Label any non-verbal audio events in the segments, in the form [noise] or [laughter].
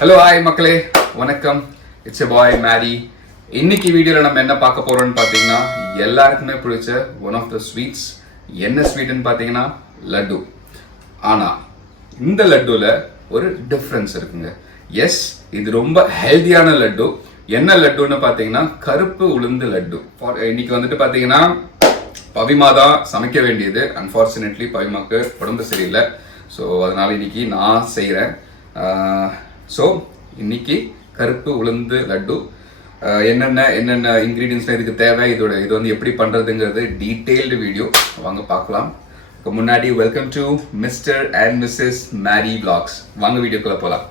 Hello hi மக்களே. வணக்கம். It's a பாய் மேரி இன்னைக்கு வீடியோவில் நம்ம என்ன பார்க்க போறோம்னு பார்த்தீங்கன்னா எல்லாருக்குமே பிடிச்ச ஒன் ஆஃப் த ஸ்வீட்ஸ் என்ன ஸ்வீட்னு பார்த்தீங்கன்னா லட்டு. ஆனால் இந்த லட்டுல ஒரு டிஃப்ரென்ஸ் இருக்குங்க. எஸ் இது ரொம்ப ஹெல்தியான லட்டு. என்ன லட்டுன்னு பார்த்தீங்கன்னா கருப்பு உளுந்து லட்டு. இன்னைக்கு வந்துட்டு பார்த்தீங்கன்னா பவிமா தான் சமைக்க வேண்டியது. அன்ஃபார்ச்சுனேட்லி பவிமாக்கு உடம்பு சரியில்லை. ஸோ அதனால இன்னைக்கு நான் செய்கிறேன் ஸோ இன்னைக்கு கருப்பு உளுந்து லட்டு என்னென்ன என்னென்ன இன்க்ரீடியன்ஸ்லாம் இதுக்கு தேவை இதோட இது வந்து எப்படி பண்ணுறதுங்கிறது டீட்டெயில்டு வீடியோ வாங்க பார்க்கலாம். முன்னாடி welcome to mister and missus Mary blogs வாங்க வீடியோக்குள்ளே போகலாம்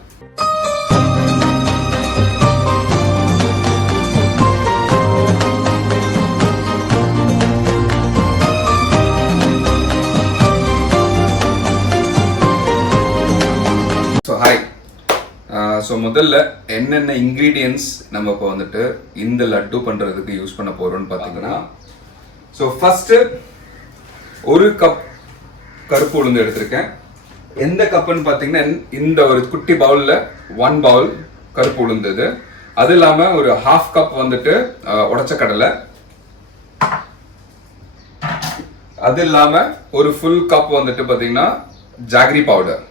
ஸோ முதல்ல என்னென்ன இன்க்ரீடியன்ஸ் நம்ம இப்போ வந்துட்டு இந்த லட்டு பண்ணுறதுக்கு யூஸ் பண்ண போகிறோம்னு பார்த்தீங்கன்னா ஸோ ஃபஸ்ட்டு ஒரு கப் கருப்பு உளுந்து எடுத்திருக்கேன். எந்த கப்புன்னு பார்த்தீங்கன்னா இந்த ஒரு குட்டி பவுலில் ஒன் பவுல் கருப்பு உளுந்து இது. அது இல்லாமல் ஒரு ஹாஃப் கப் வந்துட்டு உடச்ச கடலை. அது இல்லாமல் ஒரு ஃபுல் கப் வந்துட்டு பார்த்தீங்கன்னா ஜாகரி பவுடர்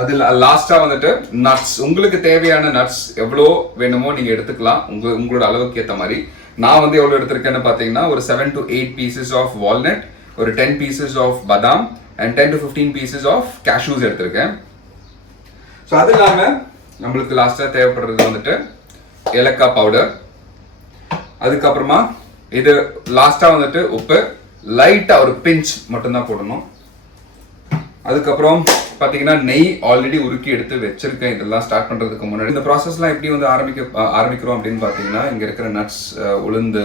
அதில் லாஸ்ட்டாக வந்துட்டு நட்ஸ் உங்களுக்கு தேவையான நட்ஸ் எவ்வளோ வேணுமோ நீங்கள் எடுத்துக்கலாம். உங்க உங்களோட அளவுக்கு ஏற்ற மாதிரி. நான் வந்து எவ்வளோ எடுத்திருக்கேன்னு பார்த்தீங்கன்னா ஒரு seven to eight pieces of walnut ஒரு ten pieces of badam and ten to fifteen pieces of cashews எடுத்திருக்கேன். ஸோ அது இல்லாமல் நம்மளுக்கு லாஸ்ட்டாக தேவைப்படுறது வந்துட்டு ஏலக்காய் பவுடர் அதுக்கப்புறமா இது லாஸ்ட்டாக வந்துட்டு உப்பு. லைட்டாக ஒரு பிஞ்ச் மட்டும்தான் போடணும். அதுக்கப்புறம் பார்த்தீங்கன்னா நெய் ஆல்ரெடி உருக்கி எடுத்து வச்சிருக்கேன். இதெல்லாம் ஸ்டார்ட் பண்ணுறதுக்கு முன்னாடி. இந்த ப்ராசஸ்லாம் எப்படி வந்து ஆரம்பிக்க ஆரம்பிக்கிறோம் அப்படின்னு பார்த்தீங்கன்னா இங்கே இருக்கிற நட்ஸ் உளுந்து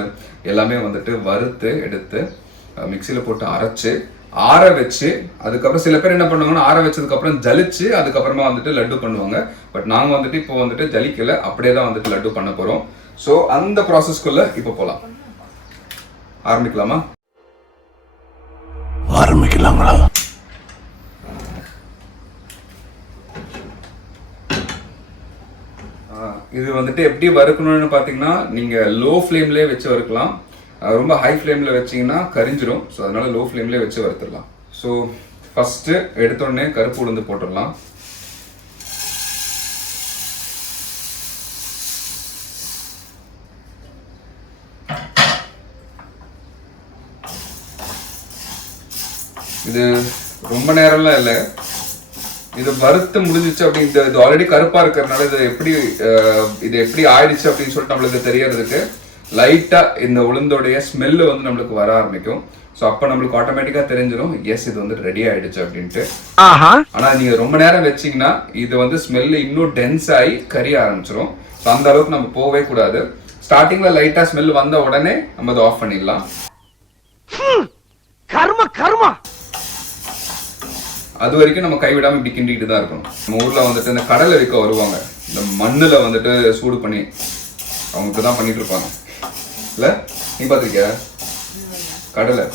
எல்லாமே வந்துட்டு வறுத்து எடுத்து மிக்சியில் போட்டு அரைச்சி ஆற வச்சு அதுக்கப்புறம் சில பேர் என்ன பண்ணுவாங்கன்னா ஆற வச்சதுக்கப்புறம் ஜலிச்சு அதுக்கப்புறமா வந்துட்டு லட்டு பண்ணுவாங்க. பட் நாங்கள் வந்துட்டு இப்போ வந்துட்டு ஜலிக்கல அப்படியே தான் வந்துட்டு லட்டு பண்ண போகிறோம் ஸோ அந்த ப்ராசஸ்க்குள்ள இப்போ போகலாம் ஆரம்பிக்கலாமா? ஆரம்பிக்கலாங்களா இது வந்துட்டு எப்படி வறுக்கணும்னு பார்த்தீங்கன்னா நீங்கள் லோ ஃப்ளேம்லேயே வச்சு வறுக்கலாம். ரொம்ப ஹை ஃப்ளேமில் வச்சீங்கன்னா கரிஞ்சிரும். ஸோ அதனால லோ ஃப்ளேம்லேயே வச்சு வறுத்துடலாம். ஸோ ஃபஸ்ட்டு எடுத்தோடனே கருப்பு உளுந்து போட்டுடலாம். இது ரொம்ப நேரம்லாம் இல்லை. இது வறுத்து முடிஞ்சிச்சு அப்படின்ட்டு இது ஆல்ரெடி கருப்பா இருக்கிறதுனால இது எப்படி இது எப்படி ஆயிடுச்சு அப்படின்னு சொல்லிட்டு நம்மளுக்கு தெரியறதுக்கு லைட்டா இந்த உளுந்தோடைய ஸ்மெல்லு வந்து நம்மளுக்கு வர ஆரம்பிக்கும். ஸோ அப்போ நம்மளுக்கு ஆட்டோமேட்டிக்கா தெரிஞ்சிடும் எஸ் இது வந்து ரெடி ஆயிடுச்சு அப்படின்ட்டு. ஆனா நீங்க ரொம்ப நேரம் வச்சீங்கன்னா இது வந்து ஸ்மெல் இன்னும் டென்ஸ் ஆகி கரிய ஆரம்பிச்சிரும். ஸோ அந்த அளவுக்கு நம்ம போகவே கூடாது. ஸ்டார்டிங்ல லைட்டா ஸ்மெல் வந்த உடனே நம்ம அதை ஆஃப் பண்ணிடலாம். கர்ம கர்மா. அது வரைக்கும் நம்ம கைவிடாமல் இப்படி கிண்டிக்கிட்டு தான் இருக்கணும். நம்ம ஊர்ல வந்துட்டு இந்த கடலை விற்க வருவாங்க. இந்த மண்ணுல வந்துட்டு சூடு பண்ணி அவங்க தான் பண்ணிட்டு இருப்பாங்க. இல்ல? நீ பார்த்துருக்கியா? கடலை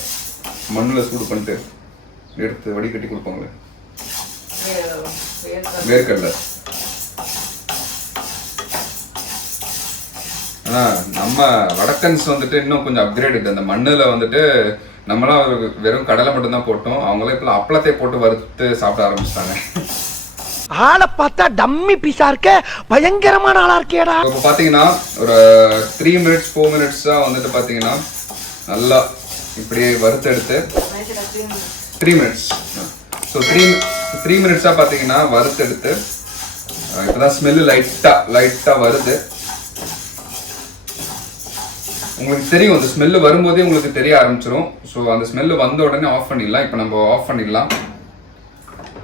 மண்ணுல சூடு பண்ணிட்டு எடுத்து வடிகட்டி கொடுப்பாங்களே. வேர்க்கடலை. ஆனால் நம்ம வடக்கன்ஸ் வந்துட்டு இன்னும் கொஞ்சம் அப்கிரேட் அந்த மண்ணுல வந்துட்டு நம்மளாம் வெறும் கடலை மட்டும் தான் போட்டோம். அவங்களே இப்ப அப்பளத்தை போட்டு வறுத்து சாப்பிட ஆரம்பிச்சிட்டாங்க. ஆளை பார்த்தா டம்மி பீஸா இருக்க பயங்கரமான ஆளா இருக்கேடா. இப்போ பார்த்தீங்கன்னா ஒரு த்ரீ மினிட்ஸ் ஃபோர் மினிட்ஸ் தான் வந்துட்டு பார்த்தீங்கன்னா நல்லா இப்படியே வறுத்தெடுத்து three minutes so three three மினிட்ஸாக பார்த்தீங்கன்னா வறுத்தெடுத்து இப்போ தான் ஸ்மெல்லு லைட்டாக லைட்டாக வருது உங்களுக்கு தெரியும் அந்த ஸ்மெல்லு வரும்போதே உங்களுக்கு தெரிய ஆரம்பிச்சிடும் ஸோ அந்த ஸ்மெல்லு வந்த உடனே ஆஃப் பண்ணிடலாம். இப்போ நம்ம ஆஃப் பண்ணிடலாம்.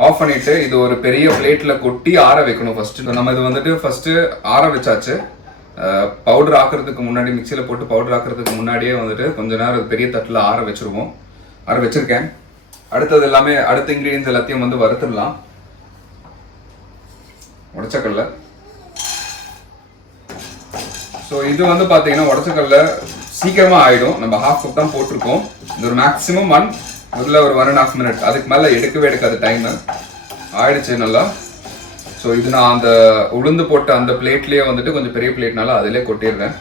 ஆஃப் பண்ணிட்டு இது ஒரு பெரிய பிளேட்டில் கொட்டி ஆற வைக்கணும் ஃபஸ்ட்டு நம்ம இது வந்துட்டு ஃபஸ்ட்டு ஆற வச்சாச்சு. பவுடர் ஆக்குறதுக்கு முன்னாடி மிக்சியில் போட்டு பவுடர் ஆக்குறதுக்கு முன்னாடியே வந்துட்டு கொஞ்ச நேரம் பெரிய தட்டில் ஆற வச்சிருவோம். ஆற வச்சிருக்கேன். அடுத்தது எல்லாமே அடுத்த இன்க்ரீடியன்ஸ் எல்லாத்தையும் வந்து வறுத்துடலாம். உடச்சக்கல்ல ஸோ இது வந்து பார்த்தீங்கன்னா உடச்சக்கல்ல சீக்கிரமாக ஆயிடும். நம்ம ஹாஃப் கப் தான் போட்டிருக்கோம். இது ஒரு மேக்ஸிமம் ஒன் அதில் ஒரு ஒன் அண்ட் ஹாஃப் மினிட் அதுக்கு மேலே எடுக்கவே எடுக்காது டைம் ஆயிடுச்சு நல்லா. ஸோ இது நான் அந்த உளுந்து போட்ட அந்த பிளேட்லேயே வந்துட்டு கொஞ்சம் பெரிய பிளேட்னால அதிலே கொட்டிடுறேன்.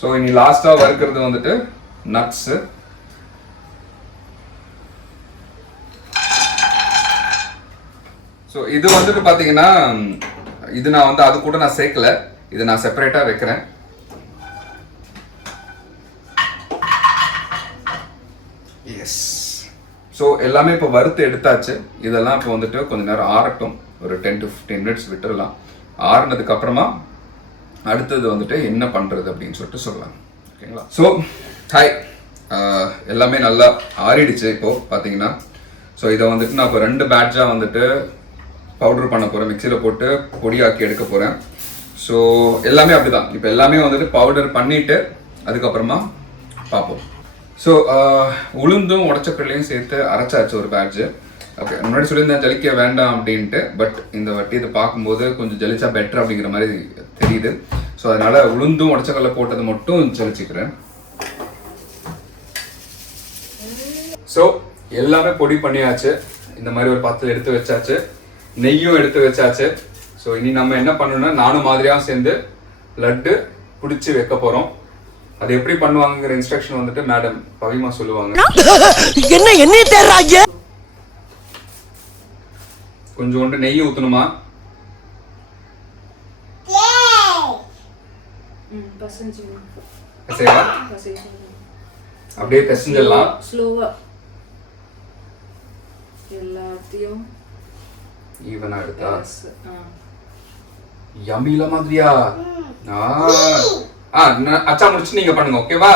ஸோ இனி லாஸ்ட்டாக வறுக்கிறது வந்துட்டு நட்ஸு ஸோ இது வந்துட்டு பார்த்தீங்கன்னா இது நான் வந்து அது கூட நான் சேர்க்கல. இது நான் செப்பரேட்டாக வைக்கிறேன். எஸ் ஸோ எல்லாமே இப்போ வறுத்து எடுத்தாச்சு. இதெல்லாம் இப்போ வந்துட்டு கொஞ்ச நேரம் ஆறட்டும். ஒரு டென் டு ஃபிஃப்டீன் மினிட்ஸ் விட்டுறலாம். ஆறுனதுக்கு அப்புறமா அடுத்தது வந்துட்டு என்ன பண்ணுறது அப்படின்னு சொல்லிட்டு சொல்லலாம். ஓகேங்களா? ஸோ ஹாய் எல்லாமே நல்லா ஆறிடுச்சு இப்போ பார்த்தீங்கன்னா ஸோ இதை வந்துட்டு நான் இப்போ ரெண்டு பேட்சாக வந்துட்டு பவுடர் பண்ண போகிறேன் மிக்சியில் போட்டு பொடியாக்கி எடுக்க போகிறேன் ஸோ எல்லாமே அப்படிதான். இப்போ எல்லாமே வந்துட்டு பவுடர் பண்ணிவிட்டு அதுக்கப்புறமா பார்ப்போம். ஸோ உளுந்தும் உடச்சக்கடலையும் சேர்த்து அரைச்சாச்சு ஒரு பேட்ஜு ஓகே முன்னாடி சொல்லியிருந்தேன் ஜலிக்க வேண்டாம் அப்படின்ட்டு பட் இந்த வட்டி இதை பார்க்கும்போது கொஞ்சம் ஜலிச்சா பெட்டர் அப்படிங்கிற மாதிரி தெரியுது. ஸோ அதனால் உளுந்தும் உடச்சக்கடலை போட்டது மட்டும் ஜலிச்சுக்கிறேன். ஸோ எல்லாமே பொடி பண்ணியாச்சு. இந்த மாதிரி ஒரு பத்தில் எடுத்து வச்சாச்சு. நெய்யும் எடுத்து வச்சாச்சு. ஸோ இனி நம்ம என்ன பண்ணணும்னா நானும் மாதிரியாக சேர்ந்து லட்டு பிடிச்சி வைக்க போகிறோம் அது எப்படி பண்ணுவாங்கங்கிற இன்ஸ்ட்ரக்ஷன் வந்துட்டு மேடம் பவிமா சொல்லுவாங்க. என்ன என்ன தேர்றாங்க? கொஞ்சோண்டு நெய் ஊற்றணுமா அப்படியே பிசைஞ்சிடலாம். ஸ்லோவா எல்லாத்தையும் ஈவனா எடுத்தா. யமில மாதிரியா அச்சா முடிச்சு நீங்க பண்ணுங்க ஓகேவா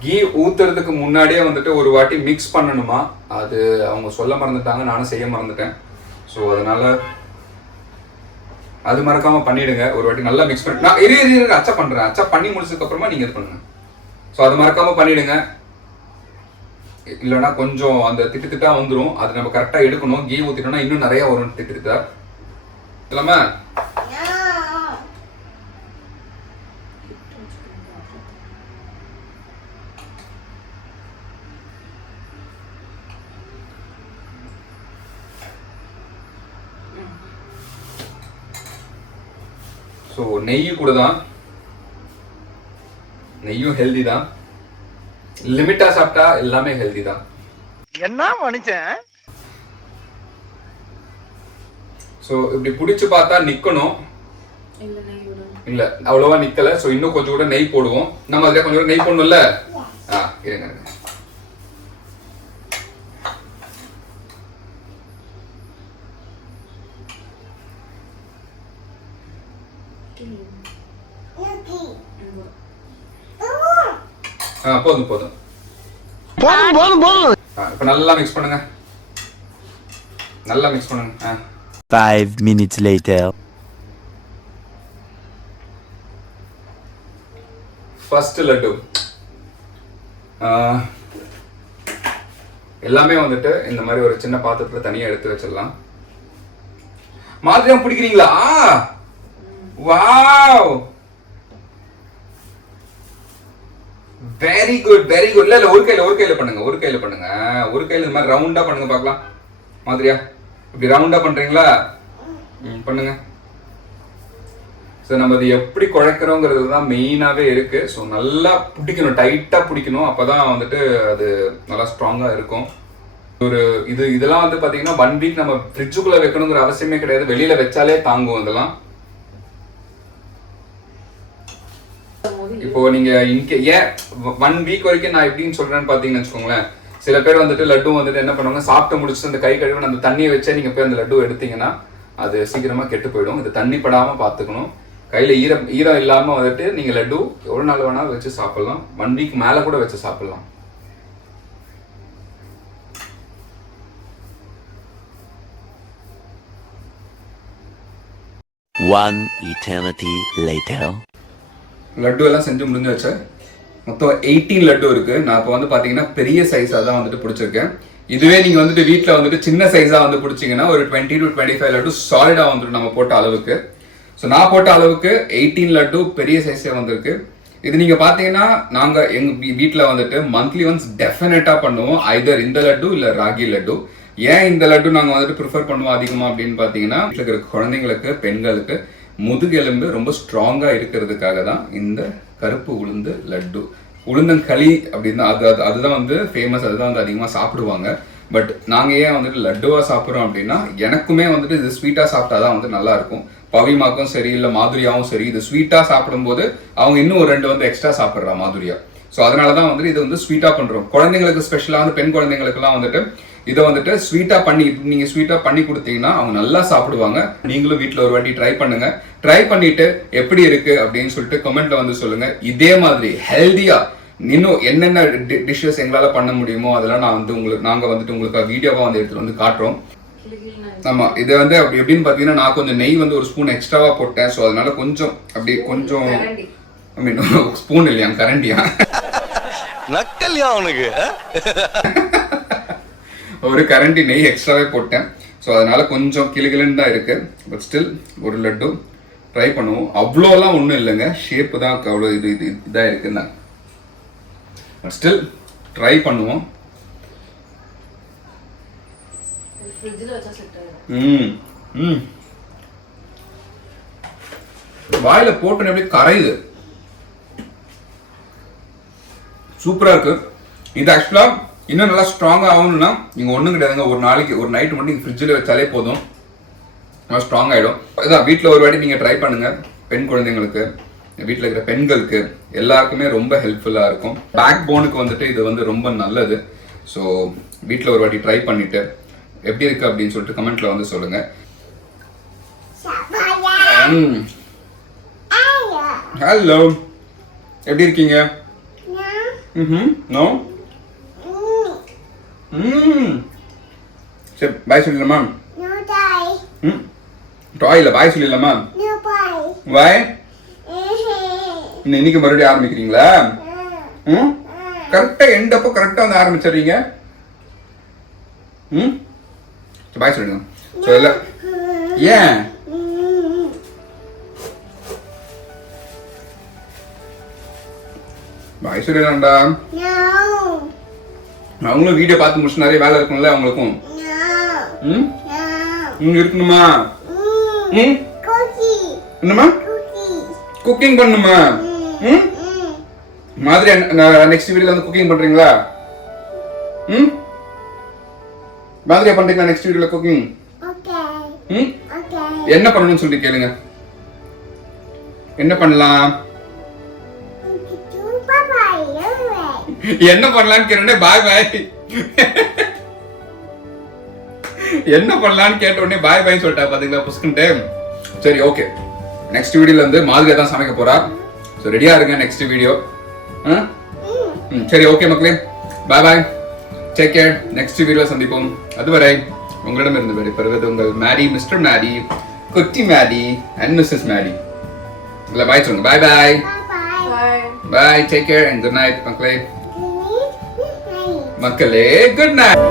கீ ஊத்துறதுக்கு முன்னாடியே வந்துட்டு ஒரு வாட்டி மிக்ஸ் பண்ணணுமா அது அவங்க சொல்ல மறந்துட்டாங்க நானும் செய்ய மறந்துட்டேன் ஸோ அதனால அது மறக்காம பண்ணிடுங்க ஒரு வாட்டி நல்லா மிக்ஸ் பண்ணி நான் இரு இரு இரு, அச்சா பண்றேன் அச்சா பண்ணி முடிச்சதுக்கு அப்புறமா நீங்க இது பண்ணுங்க ஸோ அது மறக்காம பண்ணிடுங்க இல்லைன்னா கொஞ்சம் அந்த திட்டு திட்டா வந்துடும் அது நம்ம கரெக்டாக எடுக்கணும். கீ ஊற்றிட்டோம்னா இன்னும் நிறைய வரும் திட்டு திட்டா. இல்லாம? ஸோ நெய் கூட தான். நெய்யும் ஹெல்தி தான். லிமிட்டா சாப்பிட்டா எல்லாமே ஹெல்தி தான். என்ன மனுஷன்? ஸோ இப்படி பிடிச்சு பார்த்தா நிக்கணும். இல்ல அவ்வளவா நிக்கல. ஸோ இன்னும் கொஞ்சம் கூட நெய் போடுவோம். நம்ம அதுல கொஞ்சம் கூட நெய் போடணும்ல? ஆ இருங்க இருங்க ஆ போதும் போதும். போதும் போதும் போதும். இப்ப நல்லா மிக்ஸ் பண்ணுங்க. நல்லா மிக்ஸ் பண்ணுங்க. Five minutes later. First laddu. Ah, எல்லாமே வந்துட்டு இந்த மாதிரி ஒரு சின்ன பாத்திரத்துல தனியா எடுத்து வச்சிடலாம். மாதிரியா பிடிக்கிறீங்களா wow very good very good இல்ல இல்ல ஒரு கையில ஒரு கையில பண்ணுங்க ஒரு கையில பண்ணுங்க. ஒரு கையில இந்த மாதிரி ரவுண்டா பண்ணுங்க பார்க்கலாம். மாதிரியா? இப்படி ரவுண்டா பண்றீங்களா? ம், பண்ணுங்க. ஸோ நம்ம அது எப்படி குழைக்கிறோங்கிறது தான் மெயினாகவே இருக்கு. ஸோ நல்லா பிடிக்கணும் டைட்டாக பிடிக்கணும். அப்போ தான் வந்துட்டு அது நல்லா ஸ்ட்ராங்காக இருக்கும். ஒரு இது இதெல்லாம் வந்து பார்த்தீங்கன்னா ஒன் வீக் நம்ம ஃப்ரிட்ஜுக்குள்ளே வைக்கணுங்கிற அவசியமே கிடையாது. வெளியில் வச்சாலே தாங்கும் இதெல்லாம் இப்போ நீங்க இன்கே ஏன் ஒன் வீக் வரைக்கும் நான் எப்படின்னு சொல்றேன்னு பாத்தீங்கன்னு வச்சுக்கோங்களேன். சில பேர் வந்துட்டு லட்டு வந்துட்டு என்ன பண்ணுவாங்க சாப்பிட்டு முடிச்சுட்டு அந்த கை கழுவி அந்த தண்ணியை வச்சே நீங்க போய் அந்த லட்டு எடுத்தீங்கன்னா அது சீக்கிரமா கெட்டு போயிடும். இது தண்ணி படாம பாத்துக்கணும் கையில ஈரம் ஈரம் இல்லாம வந்துட்டு நீங்க லட்டு எவ்வளவு நாள் வேணா வச்சு சாப்பிடலாம். ஒன் வீக் மேல கூட வச்சு சாப்பிடலாம். One eternity later. லட்டு எல்லாம் செஞ்சு முடிஞ்சாச்சு மொத்தம் எயிட்டீன் லட்டு இருக்குது நான் இப்போ வந்து பார்த்தீங்கன்னா பெரிய சைஸாக தான் வந்துட்டு பிடிச்சிருக்கேன். இதுவே நீங்கள் வந்துட்டு வீட்டில் வந்துட்டு சின்ன சைஸாக வந்து பிடிச்சிங்கன்னா ஒரு twenty to twenty five laddu சாலிடாக வந்துட்டு நம்ம போட்ட அளவுக்கு. ஸோ நான் போட்ட அளவுக்கு எயிட்டீன் லட்டு பெரிய சைஸே வந்திருக்கு. இது நீங்கள் பார்த்தீங்கன்னா நாங்கள் எங்கள் வீட்டில் வந்துட்டு மந்த்லி ஒன்ஸ் டெஃபினட்டாக பண்ணுவோம். ஐதர் இந்த லட்டு இல்லை ராகி லட்டு. ஏன் இந்த லட்டு நாங்கள் வந்துட்டு ப்ரிஃபர் பண்ணுவோம் அதிகமாக அப்படின்னு பார்த்தீங்கன்னா வீட்டில் இருக்கிற குழந்தைங்களுக்கு பெண்களுக்கு முதுகெலும்பு ரொம்ப ஸ்ட்ராங்காக இருக்கிறதுக்காக தான் இந்த கருப்பு உளுந்து லட்டு. உளுந்தங்களி அப்படின்னா அது அது அதுதான் வந்து ஃபேமஸ் அதுதான் வந்து அதிகமாக சாப்பிடுவாங்க. பட் நாங்கள் ஏன் வந்துட்டு லட்டுவாக சாப்பிட்றோம் அப்படின்னா எனக்குமே வந்துட்டு இது ஸ்வீட்டாக சாப்பிட்டா தான் வந்து நல்லா இருக்கும் பவிமாக்கும் சரி இல்லை மாதுரியாவும் சரி இது ஸ்வீட்டாக சாப்பிடும்போது அவங்க இன்னும் ஒரு ரெண்டு வந்து எக்ஸ்ட்ரா சாப்பிட்றா மாதுரியா. ஸோ அதனால தான் வந்துட்டு இது வந்து ஸ்வீட்டாக பண்ணுறோம் குழந்தைங்களுக்கு ஸ்பெஷலாக வந்து பெண் குழந்தைங்களுக்குலாம் வந்துட்டு இதை வந்துட்டு ஸ்வீட்டா பண்ணி இப்ப நீங்க ஸ்வீட்டா பண்ணி கொடுத்தீங்கன்னா அவங்க நல்லா சாப்பிடுவாங்க. நீங்களும் வீட்ல ஒரு வாட்டி ட்ரை பண்ணுங்க. ட்ரை பண்ணிட்டு எப்படி இருக்கு அப்படின்னு சொல்லிட்டு கமெண்ட்ல வந்து சொல்லுங்க. இதே மாதிரி ஹெல்தியா இன்னும் என்னென்ன டிஷ்ஷஸ் எங்களால பண்ண முடியுமோ அதெல்லாம் நான் வந்து உங்களுக்கு நாங்க வந்துட்டு உங்களுக்கு வீடியோவா வந்து எடுத்துட்டு வந்து காட்டுறோம். கிளிகிளின்னு ஆமா இது வந்து அப்படி எப்படின்னு பாத்தீங்கன்னா நான் கொஞ்சம் நெய் வந்து ஒரு ஸ்பூன் எக்ஸ்ட்ராவா போட்டேன். ஸோ அதனால கொஞ்சம் அப்படி கொஞ்சம். ஐ மீன் ஸ்பூன் இல்லையா கரண்டியா? நக்கல்யா அவனுக்கு [laughs] ஒரு கரண்டி நெய் எக்ஸ்ட்ராவே போட்டேன். ஸோ அதனால கொஞ்சம் கிளுகிளுன்னு தான் இருக்கு. பட் ஸ்டில் ஒரு லட்டு. ட்ரை பண்ணுவோம். அவ்வளோலாம் ஒன்றும் இல்லைங்க. ஷேப்பு தான் அவ்வளோ இது இது இதாக இருக்குன்னு பட் ஸ்டில் ட்ரை பண்ணுவோம். ம் ம். வாயில போட்டு அப்படியே கரையுது. சூப்பரா இருக்கு. இது ஆக்சுவலா இன்னும் நல்லா ஸ்ட்ராங் ஆகணும்னா நீங்க ஒண்ணும் கிடையாதுங்க. ஒரு நாளைக்கு ஒரு நைட் மட்டும் நீங்க ஃப்ரிட்ஜில் வச்சாலே போதும். நல்லா ஸ்ட்ராங் ஆயிடும். அதான் வீட்டில் ஒரு வாட்டி நீங்க ட்ரை பண்ணுங்க. பெண் குழந்தைங்களுக்கு வீட்டில் இருக்கிற பெண்களுக்கு எல்லாருக்குமே ரொம்ப ஹெல்ப்ஃபுல்லாக இருக்கும். பேக் போனுக்கு வந்துட்டு இது வந்து ரொம்ப நல்லது. ஸோ வீட்டில் ஒரு வாட்டி ட்ரை பண்ணிட்டு எப்படி இருக்கு அப்படின்னு சொல்லிட்டு கமெண்ட்ல வந்து சொல்லுங்க. ஹலோ எப்படி இருக்கீங்க? ம் நோ சரி பாய் சொல்லிடலாமா? ம்? டாய் இல்லை பாய் சொல்லிடலாமா? பாய் [laughs] இன்னைக்கு மறுபடியும் ஆரம்பிக்கிறீங்களா? ம்? கரெக்டாக எண்ட் அப்போ கரெக்டாக வந்து ஆரம்பிச்சிடுறீங்க. ம்? பாய் சொல்லிடுங்க. ஸோ இல்லை ஏன்? [laughs] பாய் சொல்லிடலாம்டா. அவங்களும் வீடியோ பார்த்து முடிச்சு நிறைய வேலை இருக்கும்ல அவங்களுக்கும்? ம்? இங்க இருக்கணுமா? ம். என்னம்மா? குக்கிங் பண்ணுமா? ம். மாதிரி நெக்ஸ்ட் வீடியோல வந்து குக்கிங் பண்றீங்களா? ம்? மாதிரியா பண்றீங்களா நெக்ஸ்ட் வீடியோல குக்கிங் ம்? என்ன பண்ணணும்னு சொல்லி கேளுங்க. என்ன பண்ணலாம்? என்ன பண்ணலாம்னு கேட்டோடனே பாய் பாய் என்ன பண்ணலாம்னு கேட்ட உடனே பாய் பாய் சொல்லிட்டா பாத்தீங்களா புஸ்குன்ட்டு சரி ஓகே நெக்ஸ்ட் வீடியோல வந்து மாதிரியா தான் சமைக்க போறா. ஸோ ரெடியா இருங்க நெக்ஸ்ட் வீடியோ சரி ஓகே மக்களே. Bye bye take care next video சந்திப்போம். அதுவரை உங்களிடமிருந்து விடைபெறுவது உங்கள் மேரி மிஸ்டர் மேரி குட்டி மேரி அண்ட் மிஸ்ஸஸ் மேரி இல்லை பாய் சொல்லுங்க. Bye bye bye bye take care and good night மக்களே. மக்களே குட் நைட்